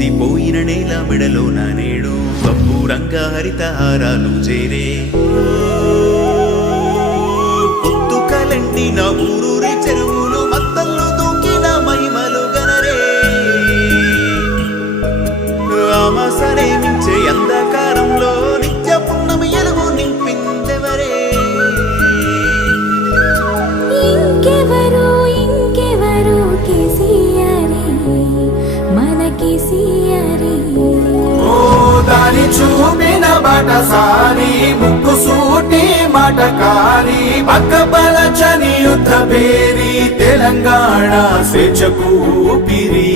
మురిసిపోయిన నేల మెడలో నా నేడు కబ్బూరంగా హరితహారాలు చేరే పుట్టుకలంటి నా ఊరూరి చెరువులు మత్తళ్ళు దూకిన మహిమలు గనరే ఆమాసనే మించే అంధకారంలో నిత్య పున్నమి ఎలుగు నింపిందెవరే ఇంకెవరు ఇంకెవరు కేసీఆరే మన కేసీఆరే ఓ దాని చూపిన బాటసారి ముక్కు సూటి మాటకారి పక్కపలచని యుద్ధ పేరి తెలంగాణ స్వేచ్ఛకు ఊపిరి